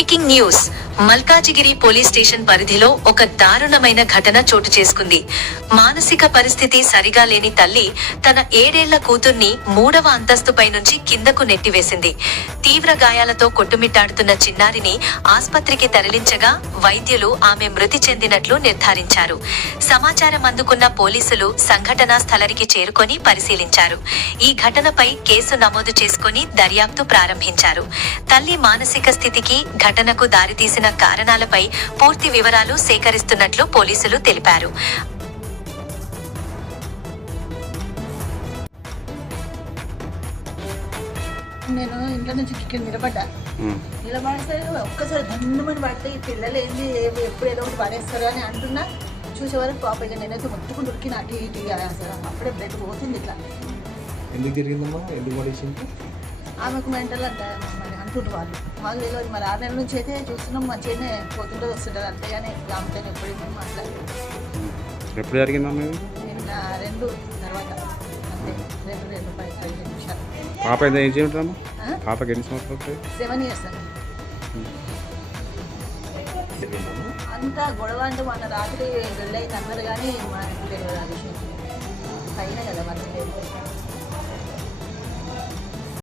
Breaking news. Malkajgiri police station పరిధిలో ఒక దారుణమైన ఘటన చోటు చేసుకుంది. మానసిక పరిస్థితి సరిగా లేని తల్లి తన 7 ఏళ్ల కూతుర్ని 3వ అంతస్తుపై నుంచి కిందకు నెట్టివేసింది. తీవ్ర గాయాలతో కొట్టుమిట్టాడుతున్న చిన్నారిని ఆస్పత్రికి తరలించగా వైద్యులు ఆమె మృతి చెందినట్లు నిర్ధారించారు. సమాచారం అందుకున్న పోలీసులు సంఘటనా స్థలానికి చేరుకొని పరిశీలించారు. ఈ ఘటనపై కేసు నమోదు చేసుకుని దర్యాప్తు ప్రారంభించారు. తల్లి మానసిక స్థితికి, ఘటనకు దారితీసిన కారణాలపై పూర్తి వివరాలు సేకరిస్తున్నట్లు పోలీసులు తెలిపారు. నేను ఇంట్లో నుంచి ఇక్కడ నిలబడేసరికి ఒక్కసారి దండమని పడితే ఈ పిల్లలు ఏంది ఎప్పుడు ఏదో ఒకటి పడేస్తారు అని అంటున్నా. చూసే వరకు పాపగా నేనైతే మొత్తుకుని ఉరికిన అటు ఇటు అసలు అప్పుడే బ్లడ్ పోతుంది ఇట్లా. ఎందుకు జరిగిందమ్మా? ఎందుకు పడేసింది? ఆమెకు మెంటల్ అంట మరి అంటుండ్రు వాళ్ళు తెలియదు. మరి 6 నెలల నుంచి అయితే చూస్తున్నాం, మంచిగానే పోతుంటుంది వస్తుంటుంది. అంతేగాని ఆమెతో ఎప్పుడు మాట్లాడలేదు. ఎప్పుడు జరిగిందమ్మా? నిన్న 2 తర్వాత అంతే, 2-5 నిమిషాలు. పాప ఏం చేయమంటారమ్మా? పాపకి ఎన్ని సంవత్సరాలు? 7 years అండి. అంతా గొడవ అంటే మన రాత్రి వెళ్ళైంది అన్నారు కానీ మా ఇంటి తెలియదు ఆ విషయం. పైన కదా మన